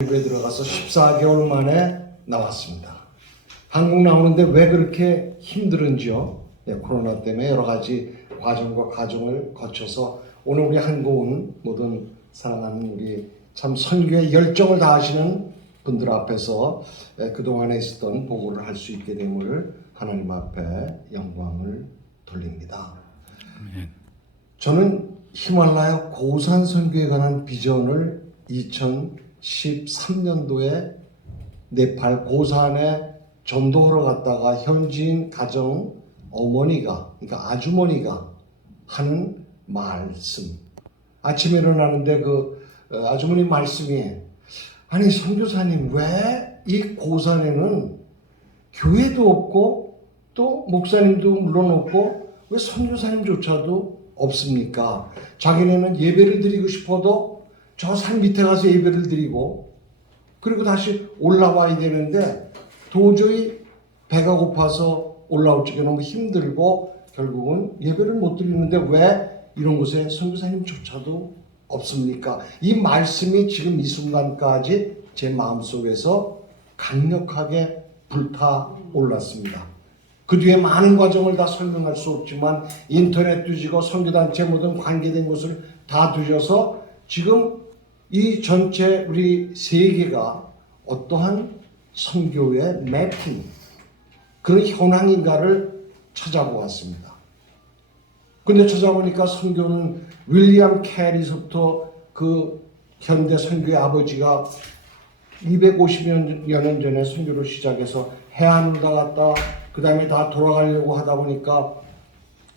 미국에 들어가서 14개월 만에 나왔습니다. 한국 나오는데 왜 그렇게 힘들은지요? 예, 코로나 때문에 여러 가지 과정과 과정을 거쳐서 오늘 우리 한국 온 모든 사랑하는 우리 참 선교에 열정을 다하시는 분들 앞에서 예, 그동안에 있었던 보고를 할 수 있게 됨을 하나님 앞에 영광을 돌립니다. 저는 히말라야 고산 선교에 관한 비전을 2013년도에 네팔 고산에 전도하러 갔다가 현지인 가정 어머니가 그러니까 아주머니가 하는 말씀 아침에 일어나는데 그 어, 아주머니 말씀이 아니 선교사님 왜 이 고산에는 교회도 없고 또 목사님도 물론 없고 왜 선교사님조차도 없습니까? 자기네는 예배를 드리고 싶어도 저 산 밑에 가서 예배를 드리고 그리고 다시 올라와야 되는데 도저히 배가 고파서 적에 너무 힘들고 결국은 예배를 못 드리는데 왜 이런 곳에 선교사님조차도 없습니까? 이 말씀이 지금 이 순간까지 제 마음속에서 강력하게 불타 올랐습니다. 그 뒤에 많은 과정을 다 설명할 수 없지만 인터넷 뒤지고 선교단체 모든 관계된 것을 다 뒤져서 지금 이 전체 우리 세계가 어떠한 선교의 매핑 그런 현황인가를 찾아보았습니다. 근데 찾아보니까 선교는 윌리엄 캐리서부터 그 현대 선교의 아버지가 250여 년 전에 선교를 시작해서 해안으로 나갔다 그 다음에 다 돌아가려고 하다 보니까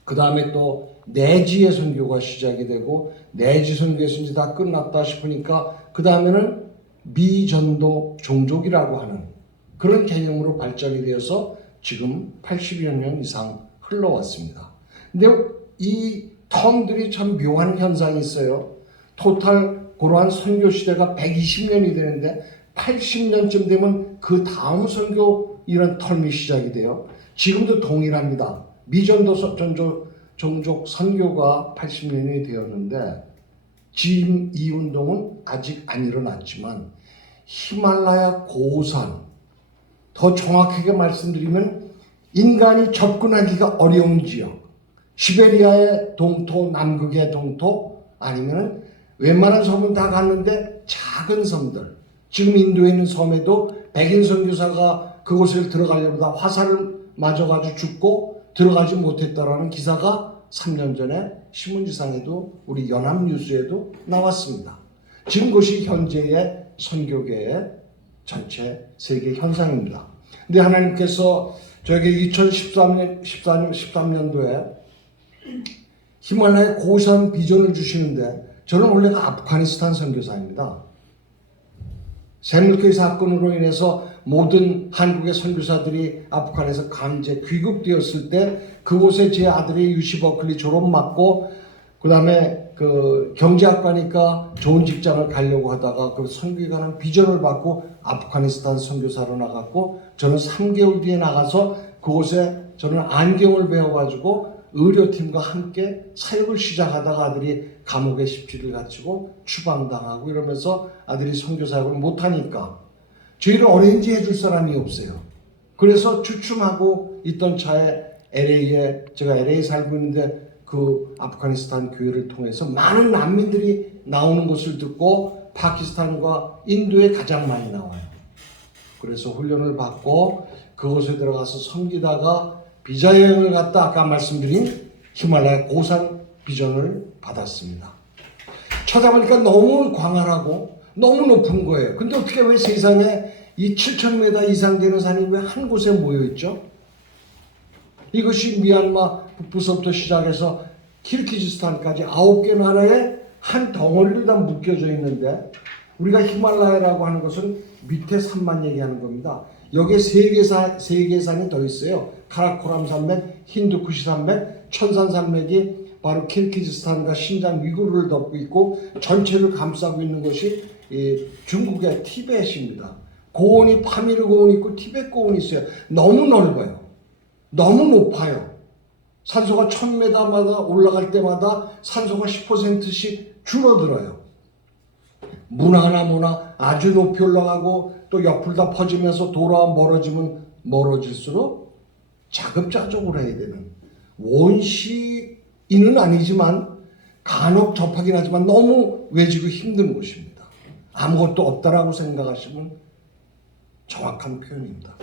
그 다음에 또 내지의 선교가 시작이 되고 내지 선교에서 이제 다 끝났다 싶으니까 그 다음에는 미전도 종족이라고 하는 그런 개념으로 발전이 되어서 지금 80여 년 이상 흘러왔습니다. 근데 이 텀들이 참 묘한 현상이 있어요. 토탈 고러한 선교 시대가 120년이 되는데 80년쯤 되면 그 다음 선교 이런 텀이 시작이 돼요. 지금도 동일합니다. 미전도 서- 전조 종족 선교가 80년이 되었는데 지금 이 운동은 아직 안 일어났지만 히말라야 고산 더 정확하게 말씀드리면 인간이 접근하기가 어려운 지역 시베리아의 동토 남극의 동토 아니면 웬만한 섬은 다 갔는데 작은 섬들 지금 인도에 있는 섬에도 백인 선교사가 그곳을 들어가려다 화살을 맞아가지고 죽고 들어가지 못했다라는 기사가 3년 전에 신문지상에도 우리 연합뉴스에도 나왔습니다. 지금 그것이 현재의 선교계의 전체 세계 현상입니다. 근데 하나님께서 저에게 2013년 14년 13년도에 히말라야 고산 비전을 주시는데 저는 원래가 아프가니스탄 선교사입니다. 샘물교회 사건으로 인해서 모든 한국의 선교사들이 아프간에서 강제 귀국되었을 때 그곳에 제 아들이 유시 버클리 졸업 맞고 그 다음에 그 경제학 과니까 좋은 직장을 가려고 하다가 그 선교에 관한 비전을 받고 아프가니스탄 선교사로 나갔고 저는 3개월 뒤에 나가서 그곳에 저는 안경을 배워가지고 의료팀과 함께 사역을 시작하다가 아들이 감옥에 십지를 갇히고 추방당하고 이러면서 아들이 선교 사역을 못하니까 저희를 어레인지 해줄 사람이 없어요. 그래서 주춤하고 있던 차에 LA에 제가 LA에 살고 있는데 그 아프가니스탄 교회를 통해서 많은 난민들이 나오는 것을 듣고 파키스탄과 인도에 가장 많이 나와요. 그래서 훈련을 받고 그곳에 들어가서 섬기다가 비자 여행을 갔다 아까 말씀드린 히말라야 고산 비전을 받았습니다. 찾아보니까 너무 광활하고 너무 높은 거예요. 근데 어떻게 왜 세상에 이 7,000m 이상 되는 산이 왜 한 곳에 모여 있죠? 이것이 미얀마 북부서부터 시작해서 키르기즈스탄까지 아홉 개 나라에 한 덩어리로 다 묶여져 있는데 우리가 히말라야라고 하는 것은 밑에 산만 얘기하는 겁니다. 여기에 세계산, 세계산이 더 있어요. 카라코람 산맥, 힌두쿠시 산맥, 천산 산맥이 바로 키르기즈스탄과 신장 위구르를 덮고 있고 전체를 감싸고 있는 것이 이 중국의 티벳입니다. 고원이 파미르 고원이 있고 티벳 고원이 있어요. 너무 넓어요. 너무 높아요. 산소가 1000m마다 올라갈 때마다 산소가 10%씩 줄어들어요. 문화나 문화 아주 높이 올라가고 또 옆을 다 퍼지면서 도로와 멀어지면 멀어질수록 자급자족을 해야 되는 원시 인은 아니지만 간혹 접하긴 하지만 너무 외지고 힘든 곳입니다. 아무것도 없다라고 생각하시면 정확한 표현입니다.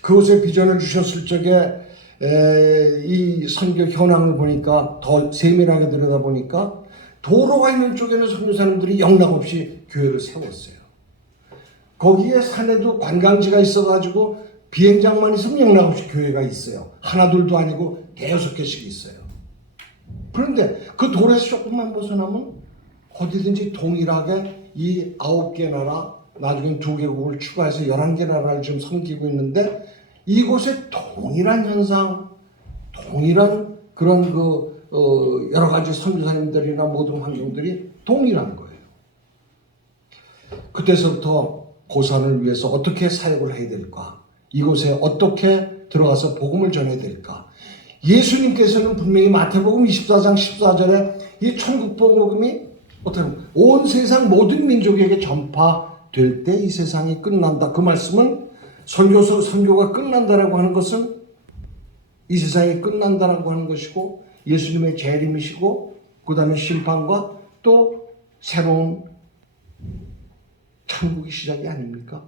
그곳에 비전을 주셨을 적에 에, 이 선교 현황을 보니까 더 세밀하게 들여다보니까 도로가 있는 쪽에는 선교사님들이 영락 없이 교회를 세웠어요. 거기에 산에도 관광지가 있어가지고 비행장만 있으면 영락 없이 교회가 있어요. 하나 둘도 아니고 대여섯 개씩 있어요. 그런데 그 돌에서 조금만 벗어나면 어디든지 동일하게 이 아홉 개 나라, 나중엔 두 개국을 추가해서 열한 개 나라를 지금 섬기고 있는데 이곳에 동일한 현상, 동일한 그런 그 어, 여러 가지 선교사님들이나 모든 환경들이 동일한 거예요. 그때서부터 고산을 위해서 어떻게 사역을 해야 될까? 이곳에 어떻게 들어가서 복음을 전해야 될까? 예수님께서는 분명히 마태복음 24장 14절에 이 천국 복음이 어떻게 보면 온 세상 모든 민족에게 전파될 때 이 세상이 끝난다. 그 말씀은 선교서 선교가 끝난다라고 하는 것은 이 세상이 끝난다라고 하는 것이고 예수님의 재림이시고 그다음에 심판과 또 새로운 천국의 시작이 아닙니까?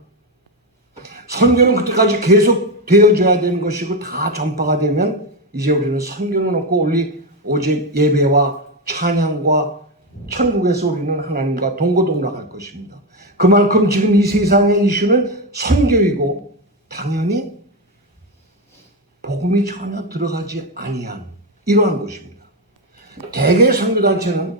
선교는 그때까지 계속 되어져야 되는 것이고 다 전파가 되면 이제 우리는 선교는 없고 우리 오직 예배와 찬양과 천국에서 우리는 하나님과 동고동락할 것입니다. 그만큼 지금 이 세상의 이슈는 선교이고 당연히 복음이 전혀 들어가지 아니한 이러한 것입니다. 대개 선교단체는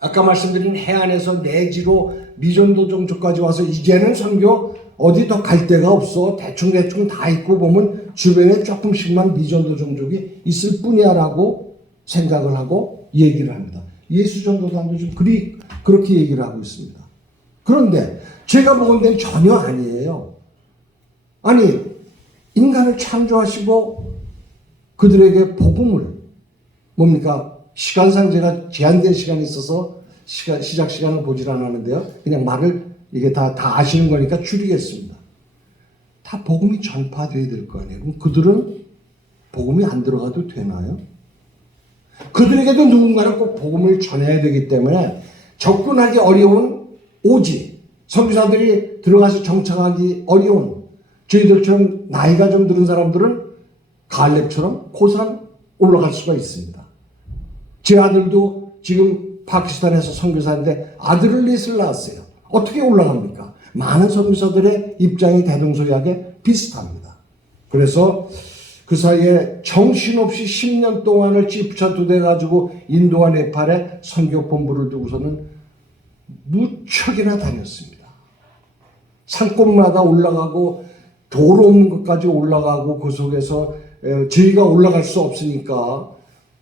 아까 말씀드린 해안에서 내지로 미전도 종족까지 와서 이제는 선교 어디 더 갈 데가 없어 대충 대충 다 있고 보면 주변에 조금씩만 미전도 종족이 있을 뿐이야라고 생각을 하고 얘기를 합니다. 예수 전도단도 좀 그리 그렇게 얘기를 하고 있습니다. 그런데 제가 보건 데는 전혀 아니에요. 아니 인간을 창조하시고 그들에게 복음을 뭡니까 시간상 제가 제한된 시간이 있어서 시작 시간을 보질 않았는데요. 그냥 말을 이게 다, 다 아시는 거니까 줄이겠습니다. 다 복음이 전파돼야 될 거 아니에요. 그럼 그들은 복음이 안 들어가도 되나요? 그들에게도 누군가는 꼭 복음을 전해야 되기 때문에 접근하기 어려운 오지, 선교사들이 들어가서 정착하기 어려운 저희들처럼 나이가 좀 들은 사람들은 갈렙처럼 고산 올라갈 수가 있습니다. 제 아들도 지금 파키스탄에서 선교사인데 아들을 넷을 낳았어요. 어떻게 올라갑니까? 많은 선교사들의 입장이 대동소이하게 비슷합니다. 그래서 그 사이에 정신없이 10년 동안을 찌푸차두대 가지고 인도와 네팔에 선교 본부를 두고서는 무척이나 다녔습니다. 산골마다 올라가고 도로 없는 것까지 올라가고 그 속에서 에, 저희가 올라갈 수 없으니까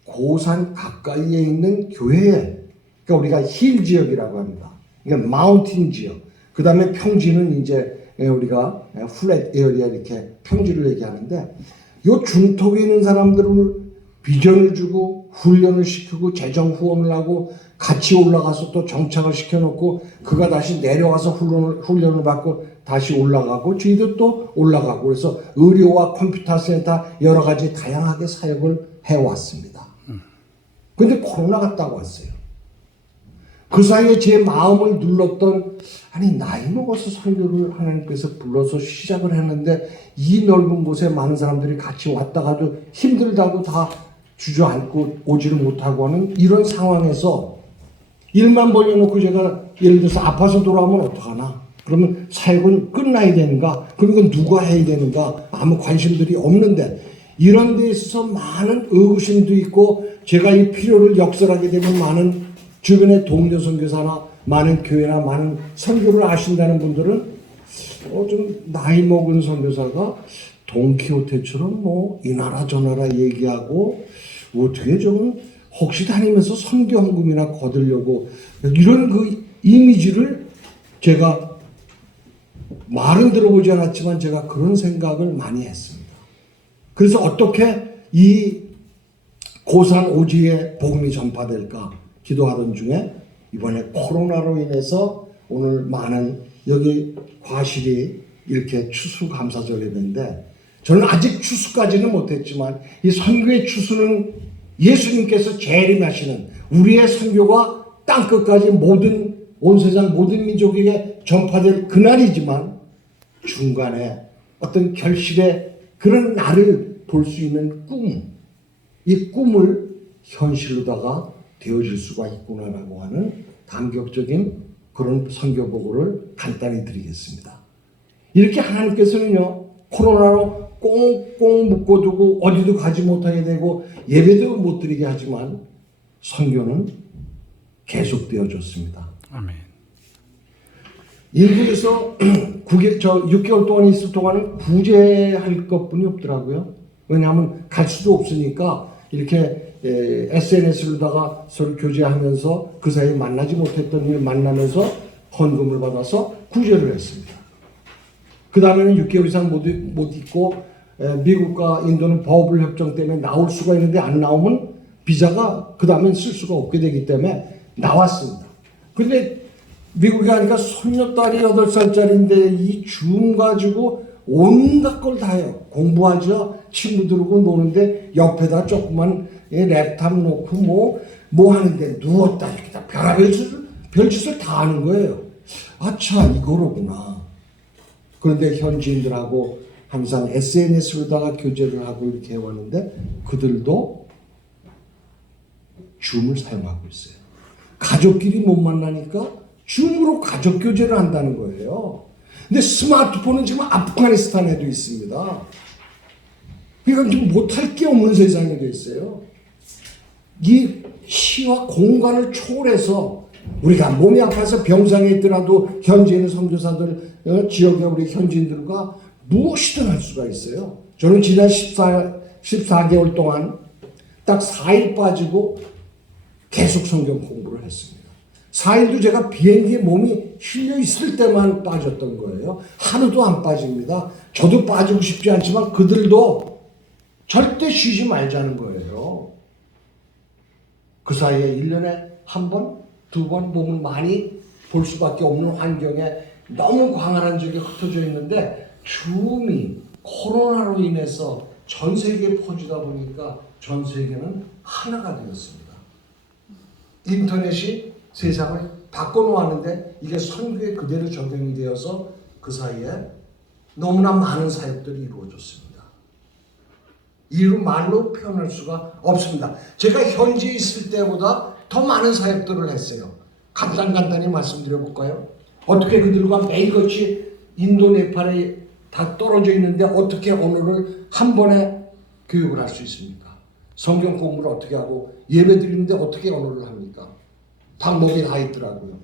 고산 가까이에 있는 교회에 그러니까 우리가 힐 지역이라고 합니다. 그러니까 마운틴 지역. 그 다음에 평지는 이제 에, 우리가 에, 플랫 에어리아 이렇게 평지를 얘기하는데 요 중턱에 있는 사람들을 비전을 주고 훈련을 시키고 재정 후원을 하고 같이 올라가서 또 정착을 시켜놓고 그가 다시 내려와서 훈련을, 훈련을 받고 다시 올라가고 저희도 또 올라가고 그래서 의료와 컴퓨터 센터 여러 가지 다양하게 사역을 해왔습니다. 근데 코로나가 딱 왔어요. 그 사이에 제 마음을 눌렀던 아니 나이 먹어서 설교를 하나님께서 불러서 시작을 했는데 이 넓은 곳에 많은 사람들이 같이 왔다가도 힘들다고 다 주저앉고 오지를 못하고 하는 이런 상황에서 일만 벌려놓고 제가 예를 들어서 아파서 돌아오면 어떡하나? 그러면 사역은 끝나야 되는가? 그러니까 누가 해야 되는가? 아무 관심들이 없는데 이런 데 있어서 많은 의구심도 있고 제가 이 필요를 역설하게 되면 많은 주변의 동료 선교사나 많은 교회나 많은 선교를 아신다는 분들은 어, 좀 나이 먹은 선교사가 동키호테처럼 뭐 이 나라 저 나라 얘기하고 어떻게 좀 혹시 다니면서 선교 헌금이나 거들려고 이런 그 이미지를 제가 말은 들어보지 않았지만 제가 그런 생각을 많이 했습니다. 그래서 어떻게 이 고산 오지에 복음이 전파될까 기도하던 중에 이번에 코로나로 인해서 오늘 많은 여기 과실이 이렇게 추수감사절이는데 저는 아직 추수까지는 못했지만 이 선교의 추수는 예수님께서 재림하시는 우리의 선교가 땅 끝까지 모든 온 세상 모든 민족에게 전파될 그날이지만 중간에 어떤 결실의 그런 날을 볼 수 있는 꿈, 이 꿈을 현실로다가 되어질 수가 있구나라고 하는 감격적인 그런 선교 보고를 간단히 드리겠습니다. 이렇게 하나님께서는요 코로나로 꽁꽁 묶어두고 어디도 가지 못하게 되고 예배도 못 드리게 하지만 선교는 계속되어졌습니다. 아멘. 일본에서 9개, 저 6개월 동안 있을 동안은 구제할 것뿐이 없더라고요. 왜냐하면 갈 수도 없으니까 이렇게 SNS로다가 서로 교제하면서 그 사이에 만나지 못했던 일 만나면서 헌금을 받아서 구제를 했습니다. 그 다음에는 6개월 이상 못, 있- 못 있고 에, 미국과 인도는 버블 협정 때문에 나올 수가 있는데 안 나오면 비자가 그 다음엔 쓸 수가 없게 되기 때문에 나왔습니다. 근데 미국에 가니까 손녀딸이 8살짜리인데 이 줌 가지고 온갖 걸 다 해요. 공부하죠. 친구들하고 노는데 옆에다 조그만 예, 랩탑 놓고 뭐, 뭐 하는데 누웠다 이렇게 다 별의별 짓을, 별짓을 다 하는 거예요. 아차, 이거로구나. 그런데 현지인들하고 항상 SNS로다가 교제를 하고 이렇게 해왔는데 그들도 줌을 사용하고 있어요. 가족끼리 못 만나니까 줌으로 가족 교제를 한다는 거예요. 근데 스마트폰은 지금 아프가니스탄에도 있습니다. 그러니까 지금 못할 게 없는 세상이 돼 있어요. 이 시와 공간을 초월해서 우리가 몸이 아파서 병상에 있더라도 있는 선교사들 어, 지역의 우리 현지인들과 무엇이든 할 수가 있어요. 저는 지난 14, 14개월 동안 딱 4일 빠지고 계속 성경 공부를 했습니다. 4일도 제가 비행기에 몸이 실려 있을 때만 빠졌던 거예요. 하루도 안 빠집니다. 저도 빠지고 싶지 않지만 그들도 절대 쉬지 말자는 거예요. 그 사이에 1년에 한 번, 두 번 몸을 많이 볼 수밖에 없는 환경에 너무 광활한 지역에 흩어져 있는데 줌이 코로나로 인해서 전 세계에 퍼지다 보니까 전 세계는 하나가 되었습니다. 인터넷이 세상을 바꿔놓았는데 이게 선교에 그대로 적용이 되어서 그 사이에 너무나 많은 사역들이 이루어졌습니다. 이루 말로 표현할 수가 없습니다. 제가 현지에 있을 때보다 더 많은 사역들을 했어요. 간단간단히 말씀드려 볼까요? 어떻게 그들과 매일같이 인도 네팔에 다 떨어져 있는데 어떻게 언어를 한 번에 교육을 할 수 있습니까? 성경 공부를 어떻게 하고 예배 드리는데 어떻게 언어를 합니까? 방법이 다 있더라고요.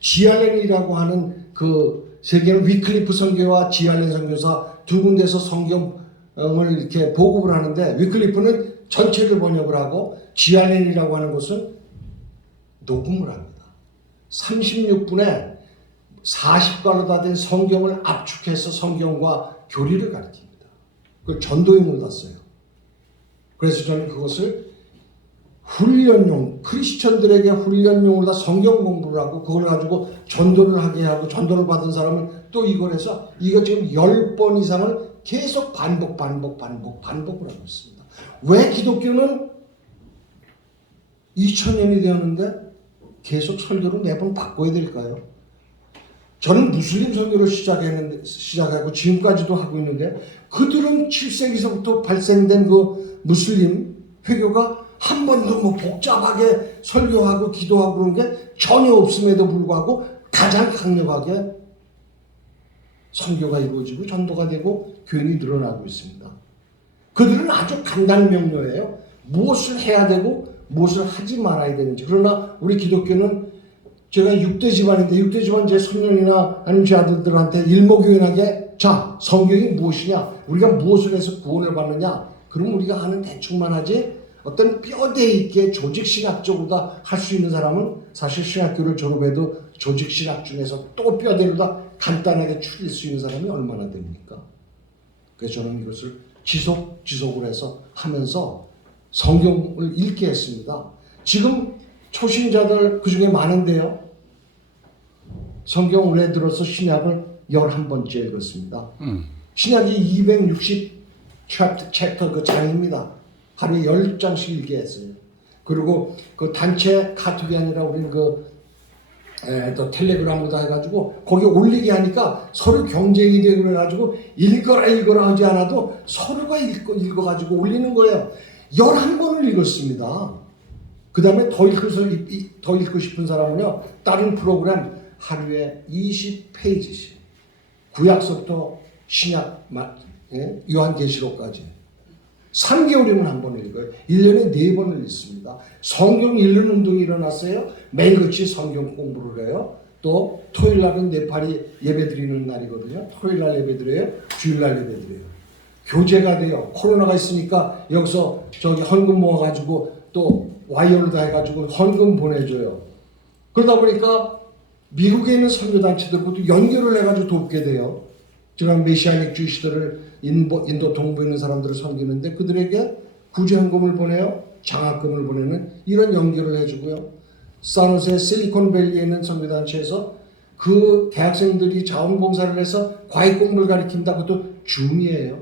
지알렌이라고 하는 그 세계는 위클리프 선교와 지알렌 선교사 두 군데서 성경을 이렇게 보급을 하는데 위클리프는 전체를 번역을 하고 지알렌이라고 하는 것은 녹음을 합니다. 36분에 40관로 다 된 성경을 압축해서 성경과 교리를 가르칩니다. 그걸 전도용으로 다 써요. 그래서 저는 그것을 훈련용 크리스천들에게 훈련용으로 다 성경 공부를 하고 그걸 가지고 전도를 하게 하고 전도를 받은 사람은 또 이걸 해서 이거 지금 10번 이상을 계속 반복 반복 반복 반복을 하고 있습니다. 왜 기독교는 2000년이 되었는데 계속 설교를 매번 바꿔야 될까요? 저는 무슬림 선교를 시작했는데 시작하고 지금까지도 하고 있는데 그들은 7세기서부터 발생된 그 무슬림 회교가 한 번도 뭐 복잡하게 설교하고 기도하고 그런 게 전혀 없음에도 불구하고 가장 강력하게 선교가 이루어지고 전도가 되고 교인이 늘어나고 있습니다. 그들은 아주 간단 명료해요. 무엇을 해야 되고 무엇을 하지 말아야 되는지. 그러나 우리 기독교는 제가 6대 집안인데 6대 집안 제 손녀이나 아니면 제 아들들한테 일목요연하게 자 성경이 무엇이냐 우리가 무엇을 해서 구원을 받느냐 그럼 우리가 하는 대충만 하지 어떤 뼈대 있게 조직신학적으로 다 할 수 있는 사람은 사실 신학교를 졸업해도 조직신학 중에서 또 뼈대로 다 간단하게 추릴 수 있는 사람이 얼마나 됩니까? 그래서 저는 이것을 지속 지속을 해서 하면서 성경을 읽게 했습니다. 지금 초신자들 그 중에 많은데요. 성경 올해 들어서 신약을 11번째 읽었습니다. 음. 신약이 260 챕터, 챕터 그 장입니다. 하루에 10장씩 읽게 했어요. 그리고 그 단체 카톡이 아니라 우리는 그, 에, 또 텔레그램으로 해가지고 거기 올리게 하니까 서로 경쟁이 되고 그래가지고 읽어라 읽어라 하지 않아도 서로가 읽고 읽어가지고 올리는 거예요. 11번을 읽었습니다. 그 다음에 더 이- 더 읽고 싶은 사람은요, 다른 프로그램 하루에 20페이지씩. 구약서부터 신약, 마- 예? 요한계시록까지. 3개월이면 한 번 읽어요. 1년에 4번을 읽습니다. 성경 읽는 운동이 일어났어요. 매일같이 성경 공부를 해요. 또 토요일 날은 네팔이 예배 드리는 날이거든요. 토요일 날 예배 드려요. 주일 날 예배 드려요. 교제가 돼요. 코로나가 있으니까 여기서 저기 헌금 모아가지고 또 와이어를 다 해가지고 헌금 보내줘요. 그러다 보니까 미국에 있는 선교단체들과도 연결을 해가지고 돕게 돼요. 제가 메시아닉 주시들을 인도, 인도 동부에 있는 사람들을 섬기는데 그들에게 구제헌금을 보내요. 장학금을 보내는 이런 연결을 해주고요. 사노세 실리콘밸리에 있는 선교단체에서 그 대학생들이 자원봉사를 해서 과외 공부를 가르친다. 그것도 줌이에요.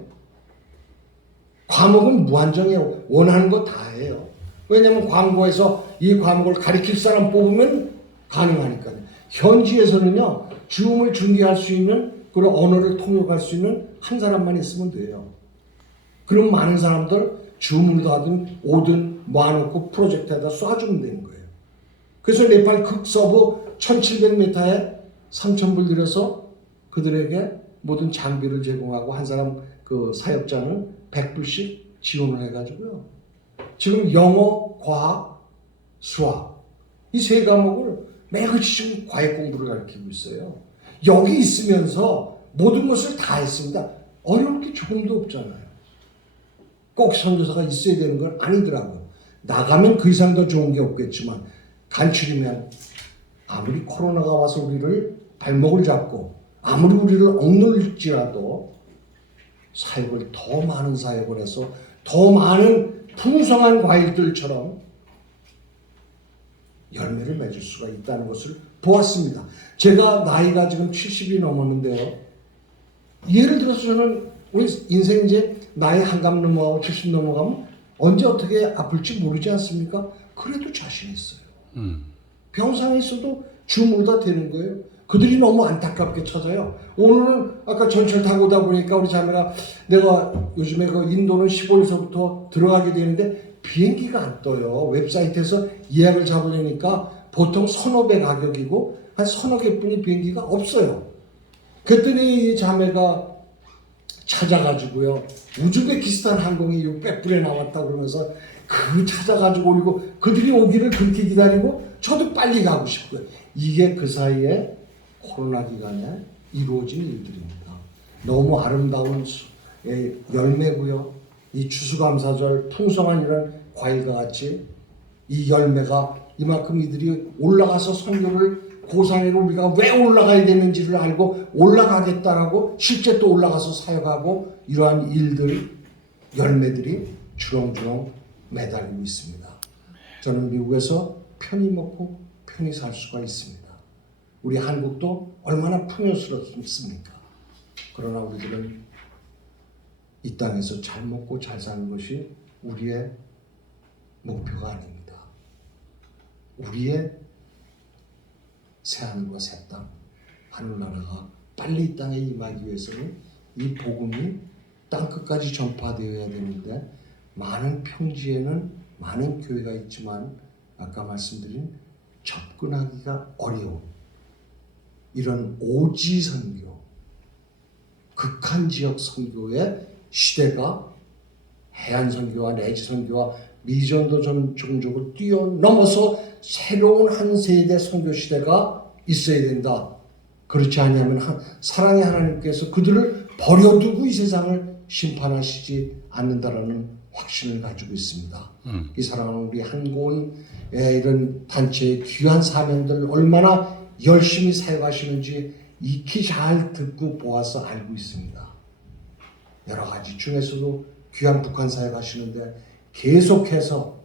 과목은 무한정해요. 원하는 거 다 해요. 왜냐하면 광고에서 이 과목을 가르칠 사람 뽑으면 가능하니까요. 현지에서는요, 줌을 중계할 수 있는 그런 언어를 통역할 수 있는 한 사람만 있으면 돼요. 그럼 많은 사람들 줌으로 하든 오든 모아놓고 프로젝트에다 쏴주면 되는 거예요. 그래서 네팔 극서부 1700m에 3,000불 들여서 그들에게 모든 장비를 제공하고 한 사람 그 사역자는 100불씩 지원을 해가지고요. 지금 영어, 과학, 수학 이 세 과목을 매일같이 지금 과외 공부를 가르치고 있어요. 여기 있으면서 모든 것을 다 했습니다. 어려울 게 조금도 없잖아요. 꼭 선교사가 있어야 되는 건 아니더라고요. 나가면 그 이상 더 좋은 게 없겠지만 간추리면 아무리 코로나가 와서 우리를 발목을 잡고 아무리 우리를 억눌릴지라도 사역을 더 많은 사역을 해서 더 많은 풍성한 과일들처럼 열매를 맺을 수가 있다는 것을 보았습니다. 제가 나이가 지금 70이 넘었는데요. 예를 들어서 저는 우리 인생 이제 나이 한감 넘어가고 70 넘어가면 언제 어떻게 아플지 모르지 않습니까? 그래도 자신 있어요. 음. 병상에 있어도 주무다 되는 거예요. 그들이 너무 안타깝게 찾아요. 오늘은 아까 전철 타고 오다 보니까 우리 자매가 내가 요즘에 그 인도는 15일서부터 들어가게 되는데 비행기가 안 떠요. 웹사이트에서 예약을 잡으려니까 보통 서너 배 가격이고 한 서너 개뿐이 비행기가 없어요. 그랬더니 이 자매가 찾아가지고요. 우즈베키스탄 항공이 600불에 나왔다 그러면서 그 찾아가지고 오고 그들이 오기를 그렇게 기다리고 저도 빨리 가고 싶고요. 이게 그 사이에 코로나 기간에 이루어진 일들입니다. 너무 아름다운 수- 예, 열매고요. 이 추수감사절 풍성한 이런 과일과 같이 이 열매가 이만큼 이들이 올라가서 선교를 고산에로 우리가 왜 올라가야 되는지를 알고 올라가겠다라고 실제 또 올라가서 사역하고 이러한 일들 열매들이 주렁주렁 매달리고 있습니다. 저는 미국에서 편히 먹고 편히 살 수가 있습니다. 우리 한국도 얼마나 풍요스럽습니까? 그러나 우리들은 이 땅에서 잘 먹고 잘 사는 것이 우리의 목표가 아닙니다. 우리의 새하늘과 새 땅, 하늘나라가 빨리 이 땅에 임하기 위해서는 이 복음이 땅 끝까지 전파되어야 되는데 많은 평지에는 많은 교회가 있지만 아까 말씀드린 접근하기가 어려운 이런 오지 선교, 극한 지역 선교의 시대가 해안 선교와 내지 선교와 미전도 전 종족을 뛰어넘어서 새로운 한 세대 선교 시대가 있어야 된다. 그렇지 않으면 한- 사랑의 하나님께서 그들을 버려두고 이 세상을 심판하시지 않는다라는 확신을 가지고 있습니다. 음. 이 사랑하는 우리 한고은 예, 이런 단체의 귀한 사명들을 얼마나 열심히 사역하시는지 익히 잘 듣고 보아서 알고 있습니다. 여러 가지 중에서도 귀한 북한 사역 하시는데 계속해서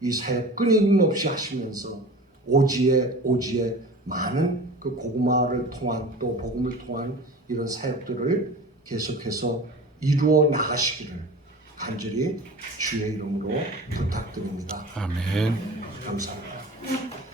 이 사역 끊임없이 하시면서 오지에 오지에 많은 그 고구마를 통한 또 복음을 통한 이런 사역들을 계속해서 이루어 나가시기를 간절히 주의 이름으로 부탁드립니다. 아멘. 감사합니다.